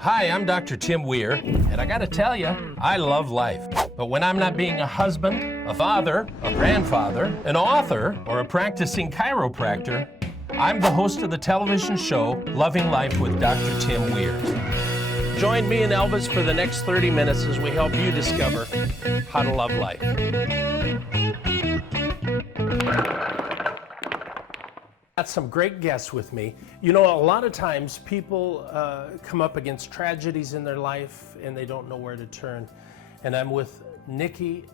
Hi, I'm Dr. Tim Weir, and I gotta tell you, I love life. But when I'm not being a husband, a father, a grandfather, an author, or a practicing chiropractor, I'm the host of the television show, Loving Life with Dr. Tim Weir. Join me and Elvis for the next 30 minutes as we help you discover how to love life. Got some great guests with me. You know, a lot of times people come up against tragedies in their life and they don't know where to turn. And I'm with Nikki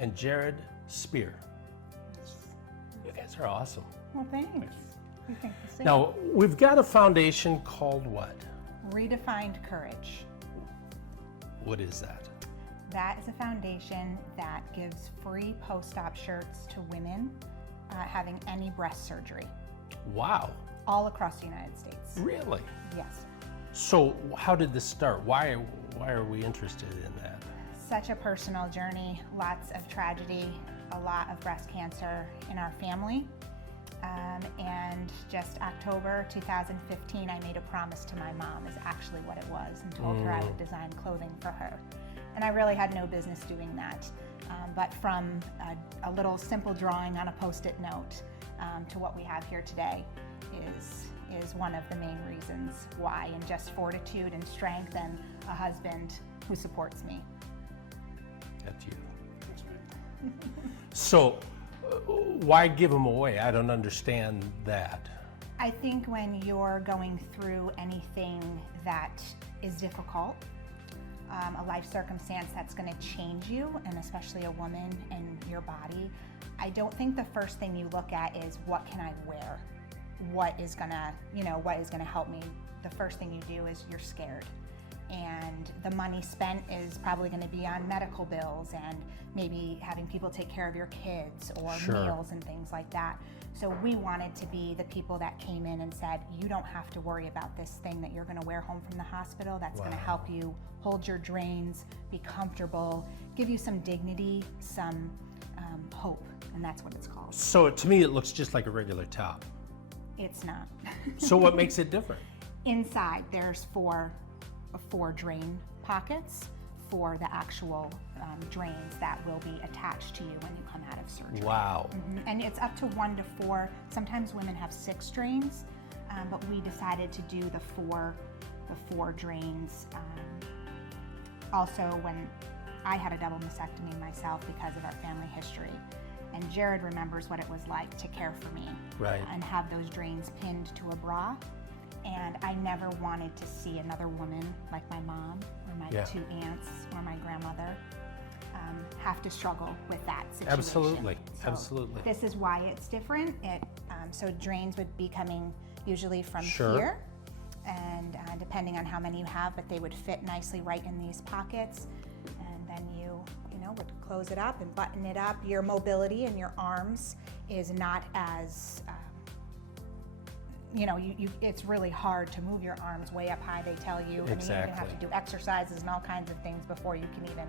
and Jared Spear. You guys are awesome. Well, thanks. We think the same. Now, we've got a foundation called what? Redefined Courage. What is that? That is a foundation that gives free post-op shirts to women having any breast surgery. Wow. All across the United States. Really? Yes. So how did this start? Why are we interested in that? Such a personal journey, lots of tragedy, a lot of breast cancer in our family. And just October 2015, I made a promise to my mom, is actually what it was, and told her I would design clothing for her. And I really had no business doing that. But from a little simple drawing on a Post-it note to what we have here today is one of the main reasons why, and just fortitude and strength and a husband who supports me. That's you. So why give them away? I don't understand that. I think when you're going through anything that is difficult, a life circumstance that's going to change you, and especially a woman and your body, I don't think the first thing you look at is what can I wear? What is gonna help me? The first thing you do is you're scared. And the money spent is probably going to be on medical bills and maybe having people take care of your kids or meals and things like that. So we wanted to be the people that came in and said, you don't have to worry about this thing that you're going to wear home from the hospital. That's going to help you hold your drains, be comfortable, give you some dignity, some hope, and that's what it's called. So to me, it looks just like a regular top. It's not. So what makes it different? Inside, there's four drain pockets for the actual drains that will be attached to you when you come out of surgery. Wow. And it's up to 1 to 4. Sometimes women have 6 drains, but we decided to do the four drains. Also, when I had a double mastectomy myself because of our family history, and Jared remembers what it was like to care for me, and have those drains pinned to a bra. And I never wanted to see another woman like my mom or my 2 aunts or my grandmother have to struggle with that situation. Absolutely, so absolutely. This is why it's different. So drains would be coming usually from here, and depending on how many you have, but they would fit nicely right in these pockets. And then you would close it up and button it up. Your mobility in your arms is not as it's really hard to move your arms way up high, they tell you. Exactly. And you have to do exercises and all kinds of things before you can even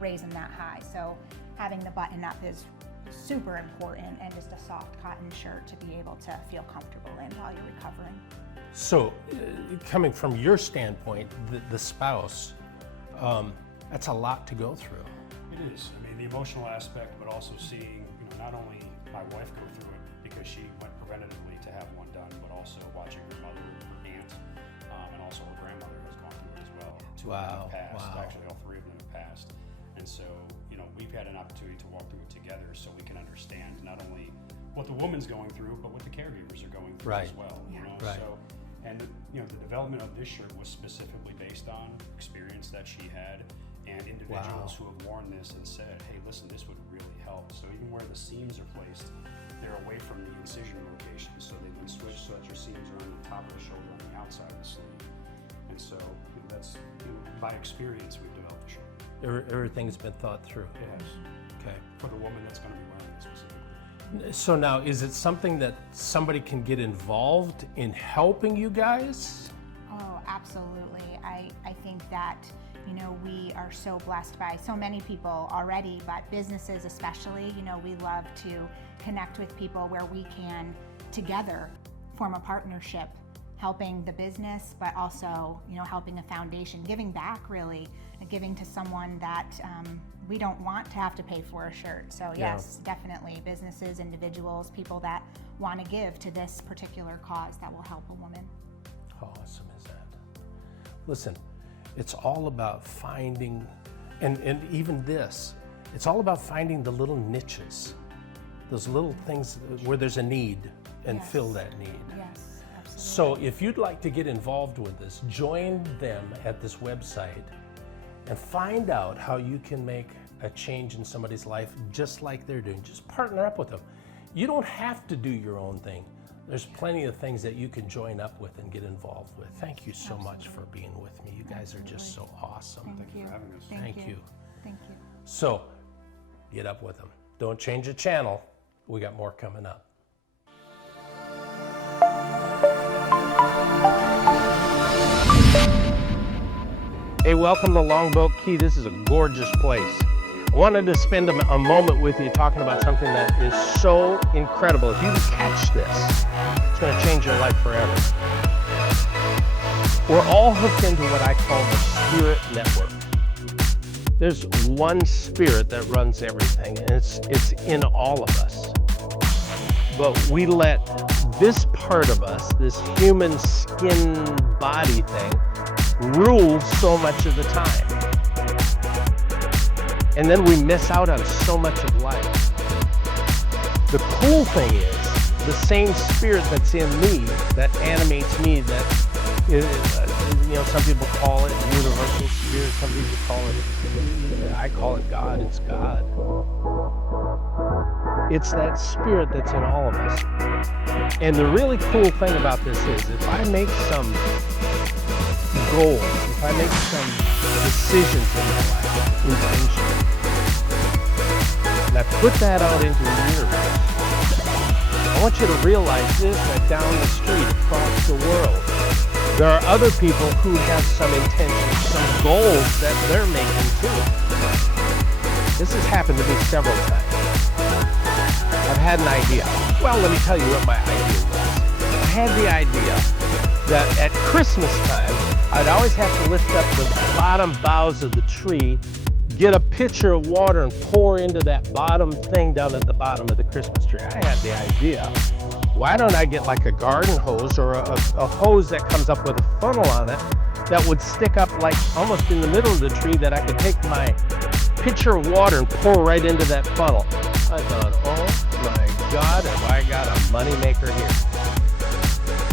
raise them that high. So having the button up is super important, and just a soft cotton shirt to be able to feel comfortable in while you're recovering. So coming from your standpoint, the spouse, that's a lot to go through. It is. I mean, the emotional aspect, but also seeing, not only my wife go through it because she went preventatively to have one done, but also watching her mother, her aunt, and also her grandmother has gone through it as well. 2 of them have passed. Actually, all 3 of them have passed. And so, we've had an opportunity to walk through it together so we can understand not only what the woman's going through, but what the caregivers are going through as well. So, and the development of this shirt was specifically based on experience that she had, and individuals who have worn this and said, hey, listen, this would really help. So even where the seams are placed, they're away from the incision location, so they've been switched so that your seams are on the top of the shoulder on the outside of the sleeve. And so that's, by experience, we've developed the shirt. Everything's been thought through. Yes. Okay. For the woman that's going to be wearing it specifically. So now, is it something that somebody can get involved in helping you guys? Oh, absolutely. I think that, we are so blessed by so many people already, but businesses especially, we love to connect with people where we can together form a partnership helping the business, but also, you know, helping a foundation, giving back really, giving to someone that we don't want to have to pay for a shirt. So yes, definitely businesses, individuals, people that want to give to this particular cause that will help a woman. How awesome is that? Listen, it's all about finding, and even this, it's all about finding the little niches, those little things where there's a need, and fill that need. Yes, absolutely. So if you'd like to get involved with this, join them at this website and find out how you can make a change in somebody's life just like they're doing. Just partner up with them. You don't have to do your own thing. There's plenty of things that you can join up with and get involved with. Thank you so much for being with me. You guys are just so awesome. Thank you for having us. Thank you. Thank you. So, get up with them. Don't change the channel. We got more coming up. Hey, welcome to Longboat Key. This is a gorgeous place. I wanted to spend a moment with you talking about something that is so incredible. If you catch this, it's going to change your life forever. We're all hooked into what I call the spirit network. There's one spirit that runs everything, and it's in all of us. But we let this part of us, this human skin body thing, rule so much of the time. And then we miss out on so much of life. The cool thing is, the same spirit that's in me, that animates me, that is, you know, some people call it universal spirit, some people call it, I call it God, it's God. It's that spirit that's in all of us. And the really cool thing about this is, if I make some goals, if I make some decisions in my life, intention, and I put that out into the universe, I want you to realize this, that down the street, across the world, there are other people who have some intentions, some goals that they're making too. This has happened to me several times. I've had an idea. Well, let me tell you what my idea was. I had the idea that at Christmas time, I'd always have to lift up the bottom boughs of the tree, get a pitcher of water and pour into that bottom thing down at the bottom of the Christmas tree. I had the idea, why don't I get like a garden hose or a hose that comes up with a funnel on it that would stick up like almost in the middle of the tree, that I could take my pitcher of water and pour right into that funnel. I thought, oh my God, have I got a moneymaker here.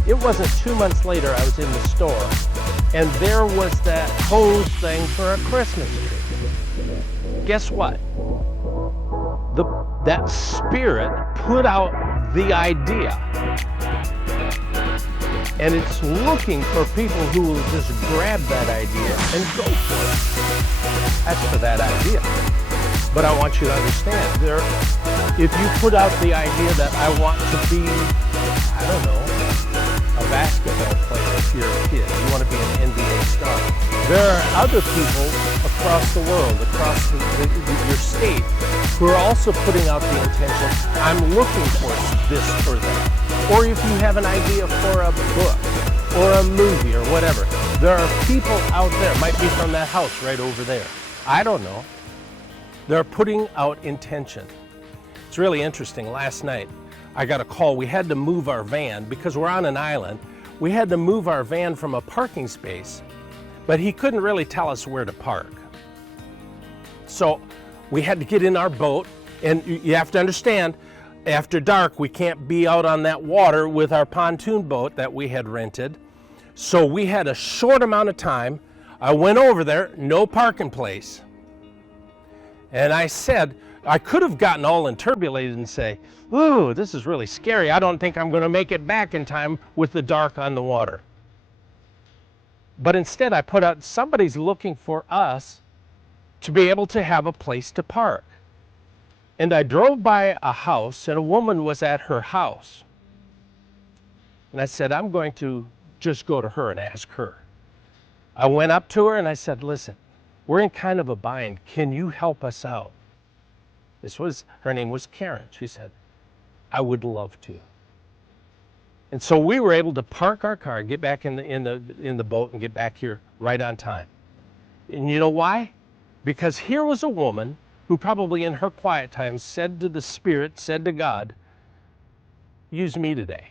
It wasn't 2 months later I was in the store, and there was that hose thing for a Christmas tree. Guess what? That spirit put out the idea, and it's looking for people who will just grab that idea and go for it. That's for that idea. But I want you to understand, if you put out the idea that I want to be, I don't know, a basketball player if you're a kid, you want to be an NBA star, there are other people across the world, across your state, who are also putting out the intention, I'm looking for this or that. Or if you have an idea for a book or a movie or whatever, there are people out there, might be from that house right over there, I don't know. They're putting out intention. It's really interesting. Last night, I got a call. We had to move our van because we're on an island. We had to move our van from a parking space, but he couldn't really tell us where to park. So we had to get in our boat, and you have to understand, after dark, we can't be out on that water with our pontoon boat that we had rented. So we had a short amount of time. I went over there, no parking place. And I said, I could have gotten all interpolated and say, ooh, this is really scary. I don't think I'm going to make it back in time with the dark on the water. But instead I put out, somebody's looking for us to be able to have a place to park. And I drove by a house, and a woman was at her house. And I said, I'm going to just go to her and ask her. I went up to her and I said, listen, we're in kind of a bind. Can you help us out? Her name was Karen. She said, I would love to. And so we were able to park our car, get back in the boat and get back here right on time. And you know why? Because here was a woman who probably in her quiet time said to the Spirit, said to God, use me today.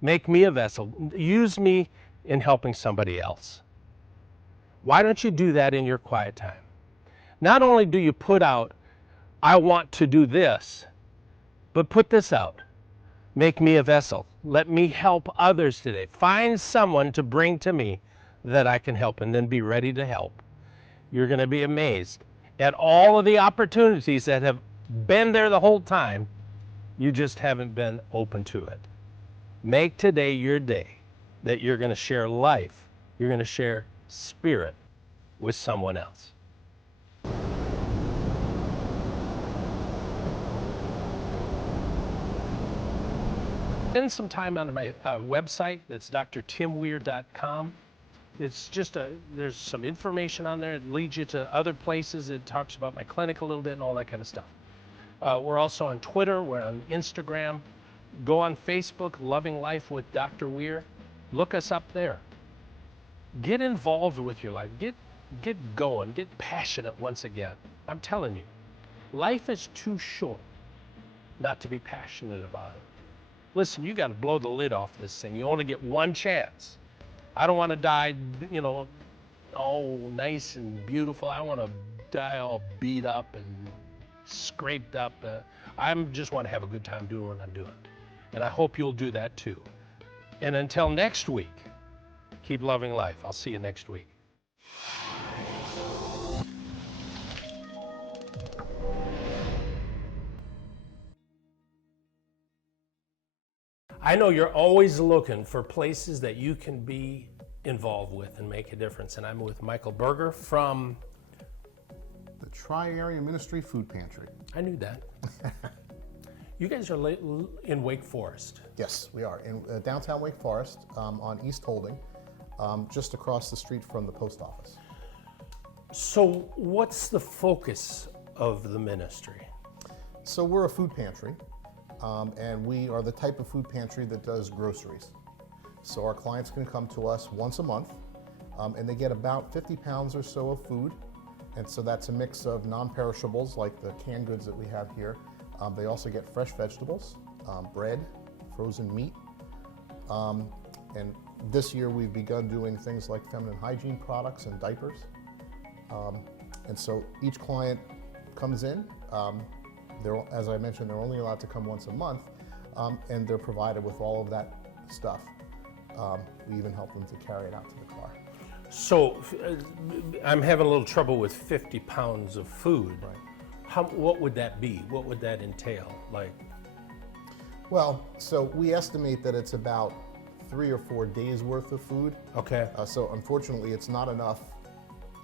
Make me a vessel. Use me in helping somebody else. Why don't you do that in your quiet time? Not only do you put out, I want to do this, but put this out. Make me a vessel. Let me help others today. Find someone to bring to me that I can help, and then be ready to help. You're going to be amazed at all of the opportunities that have been there the whole time. You just haven't been open to it. Make today your day that you're going to share life, you're going to share spirit with someone else. Spend some time on my website. That's drtimweir.com. It's just there's some information on there. It leads you to other places. It talks about my clinic a little bit and all that kind of stuff. We're also on Twitter. We're on Instagram. Go on Facebook, Loving Life with Dr. Weir. Look us up there. Get involved with your life. Get going. Get passionate once again. I'm telling you, life is too short not to be passionate about it. Listen, you got to blow the lid off this thing. You only get one chance. I don't want to die, all nice and beautiful. I want to die all beat up and scraped up. I just want to have a good time doing what I'm doing. And I hope you'll do that too. And until next week, keep loving life. I'll see you next week. I know you're always looking for places that you can be involved with and make a difference. And I'm with Michael Berger from the Tri-Area Ministry Food Pantry. I knew that. You guys are in Wake Forest. Yes, we are in downtown Wake Forest on East Holding, just across the street from the post office. So what's the focus of the ministry? So we're a food pantry, and we are the type of food pantry that does groceries. So our clients can come to us once a month, and they get about 50 pounds or so of food. And so that's a mix of non-perishables like the canned goods that we have here. They also get fresh vegetables, bread, frozen meat. And this year we've begun doing things like feminine hygiene products and diapers. And so each client comes in. As I mentioned, they're only allowed to come once a month, and they're provided with all of that stuff. We even help them to carry it out to the car. So I'm having a little trouble with 50 pounds of food. Right. What would that be? What would that entail? Well, so we estimate that it's about 3 or 4 days worth of food. Okay. So unfortunately, it's not enough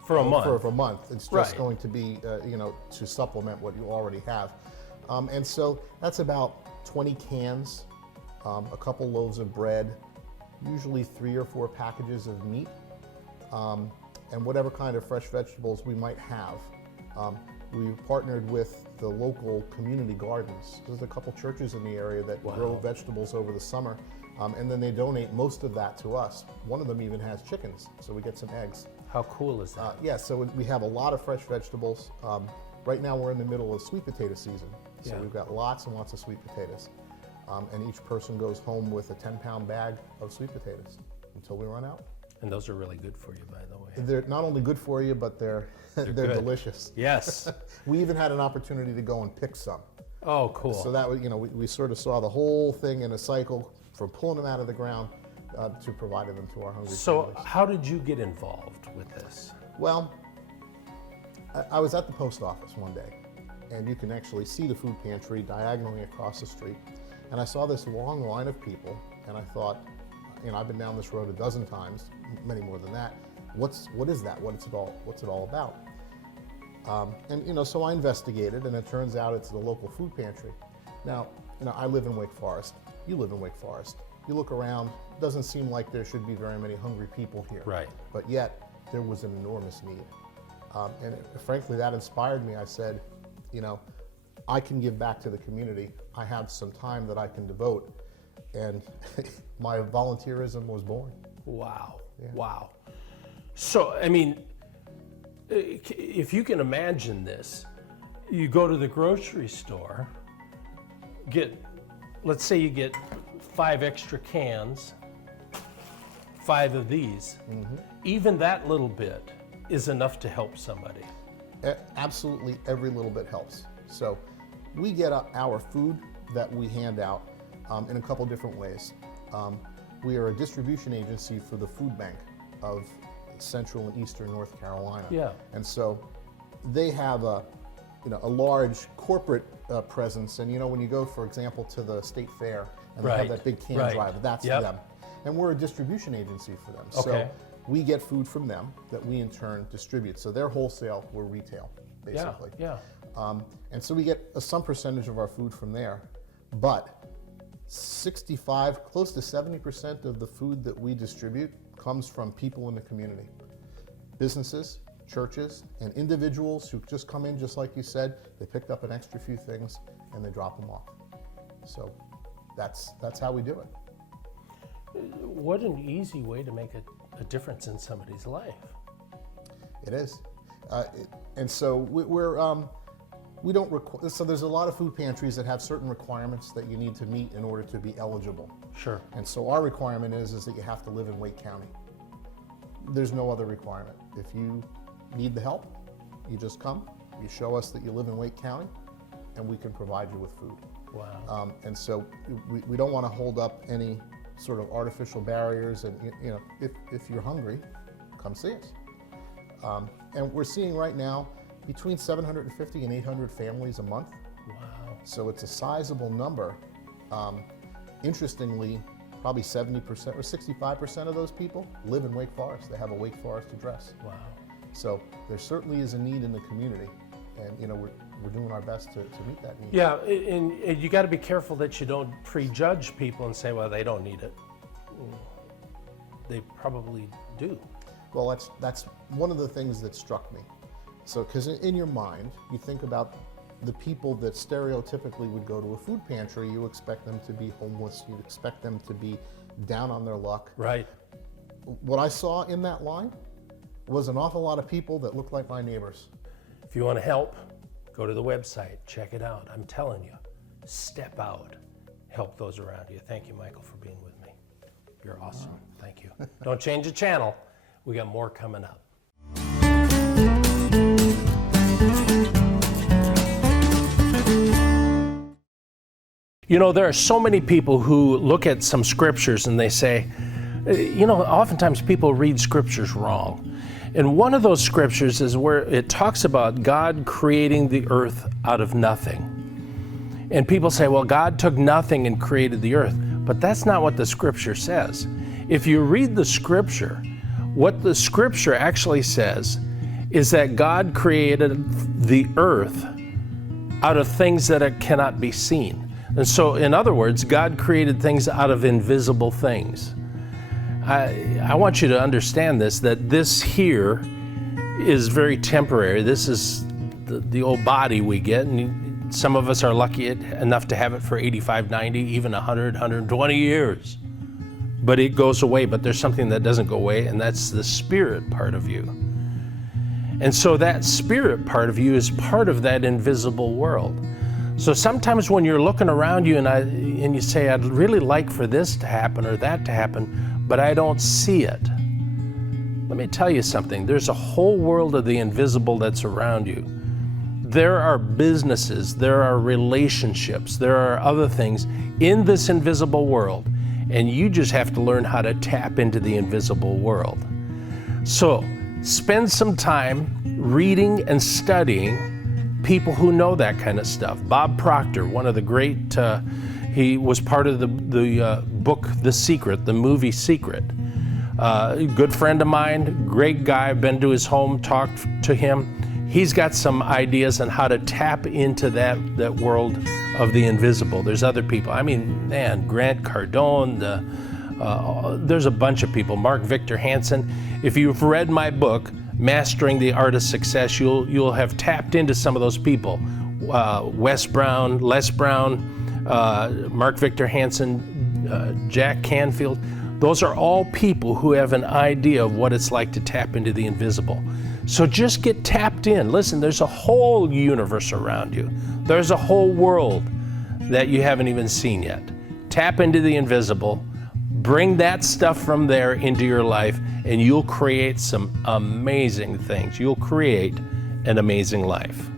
For a month. For a month. It's just Right. going to be, to supplement what you already have. And so that's about 20 cans, a couple loaves of bread, usually 3 or 4 packages of meat, and whatever kind of fresh vegetables we might have. We've partnered with the local community gardens. There's a couple churches in the area that grow vegetables over the summer, and then they donate most of that to us. One of them even has chickens, so we get some eggs. How cool is that? Yeah, so we have a lot of fresh vegetables. Right now we're in the middle of sweet potato season, so Yeah. we've got lots and lots of sweet potatoes. And each person goes home with a 10-pound bag of sweet potatoes until we run out. And those are really good for you, by the way. They're not only good for you, but they're good. delicious. Yes. We even had an opportunity to go and pick some. Oh, cool. So that was, we sort of saw the whole thing in a cycle from pulling them out of the ground to providing them to our hungry So families. how did you get involved with this? Well, I was at the post office one day, and you can actually see the food pantry diagonally across the street. And I saw this long line of people, and I thought, I've been down this road a dozen times, many more than that. What is that? What's it all about? So I investigated, and it turns out it's the local food pantry. Now, I live in Wake Forest. You live in Wake Forest. You look around, it doesn't seem like there should be very many hungry people here. Right. But yet, there was an enormous need. And frankly, that inspired me. I said, I can give back to the community. I have some time that I can devote. and my volunteerism was born. Wow. Yeah. Wow. So, I mean, if you can imagine this, you go to the grocery store, let's say you get 5 extra cans, 5 of these. Mm-hmm. Even that little bit is enough to help somebody. Absolutely every little bit helps. So we get our food that we hand out in a couple different ways. We are a distribution agency for the food bank of Central and Eastern North Carolina. Yeah. And so they have a large corporate presence. And when you go, for example, to the state fair and they have that big can drive, that's them. And we're a distribution agency for them. Okay. So we get food from them that we in turn distribute. So they're wholesale, we're retail, basically. Yeah. And so we get some percentage of our food from there, but 65, close to 70% of the food that we distribute comes from people in the community. Businesses, churches, and individuals who just come in, just like you said, they picked up an extra few things and they drop them off. So that's how we do it. What an easy way to make a difference in somebody's life. It is. And so we don't require, so there's a lot of food pantries that have certain requirements that you need to meet in order to be eligible. Sure. And so our requirement is that you have to live in Wake County. There's no other requirement. If you need the help, you just come, you show us that you live in Wake County, and we can provide you with food. Wow. And so we don't want to hold up any sort of artificial barriers, and if you're hungry, come see us. And we're seeing right now between 750 and 800 families a month. Wow. So it's a sizable number. Interestingly, probably 70% or 65% of those people live in Wake Forest. They have a Wake Forest address. Wow. So there certainly is a need in the community, and we're doing our best to meet that need. Yeah, and you got to be careful that you don't prejudge people and say, well, they don't need it. They probably do. Well, that's one of the things that struck me. So, because in your mind, you think about the people that stereotypically would go to a food pantry. You expect them to be homeless. You expect them to be down on their luck. Right. What I saw in that line was an awful lot of people that looked like my neighbors. If you want to help, go to the website, check it out. I'm telling you, step out, help those around you. Thank you, Michael, for being with me. You're awesome. Thank you. Don't change the channel. We got more coming up. There are so many people who look at some scriptures and they say, oftentimes people read scriptures wrong. And one of those scriptures is where it talks about God creating the earth out of nothing. And people say, well, God took nothing and created the earth. But that's not what the scripture says. If you read the scripture, what the scripture actually says is that God created the earth out of things that cannot be seen. And so, in other words, God created things out of invisible things. I want you to understand this, that this here is very temporary. This is the old body we get, and some of us are lucky enough to have it for 85, 90, even 100, 120 years. But it goes away, but there's something that doesn't go away, and that's the spirit part of you. And so that spirit part of you is part of that invisible world. So sometimes when you're looking around you and you say, I'd really like for this to happen or that to happen, but I don't see it. Let me tell you something. There's a whole world of the invisible that's around you. There are businesses, there are relationships, there are other things in this invisible world, and you just have to learn how to tap into the invisible world. So spend some time reading and studying people who know that kind of stuff. Bob Proctor, one of the great, he was part of the book The Secret, the movie Secret. Good friend of mine, great guy. I've been to his home, talked to him. He's got some ideas on how to tap into that world of the invisible. There's other people. I mean, man, Grant Cardone, there's a bunch of people. Mark Victor Hansen. If you've read my book, Mastering the Art of Success, you'll have tapped into some of those people. Les Brown, Mark Victor Hansen, Jack Canfield. Those are all people who have an idea of what it's like to tap into the invisible. So just get tapped in. Listen, there's a whole universe around you. There's a whole world that you haven't even seen yet. Tap into the invisible, bring that stuff from there into your life, and you'll create some amazing things. You'll create an amazing life.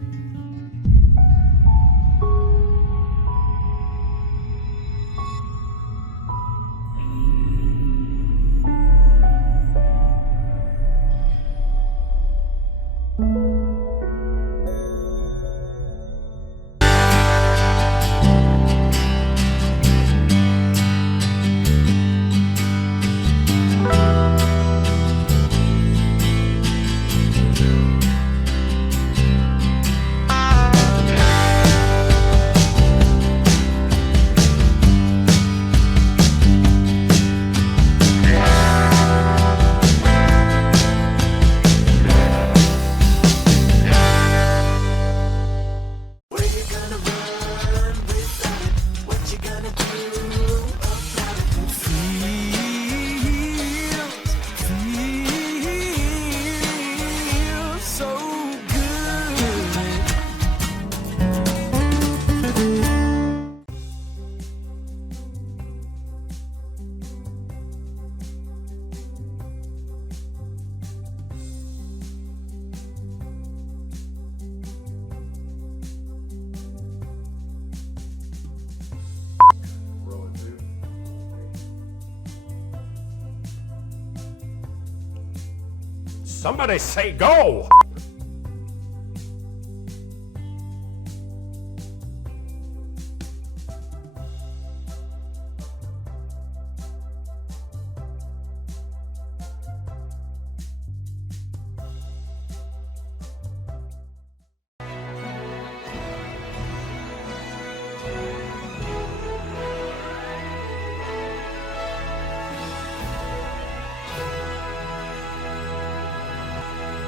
Somebody say go!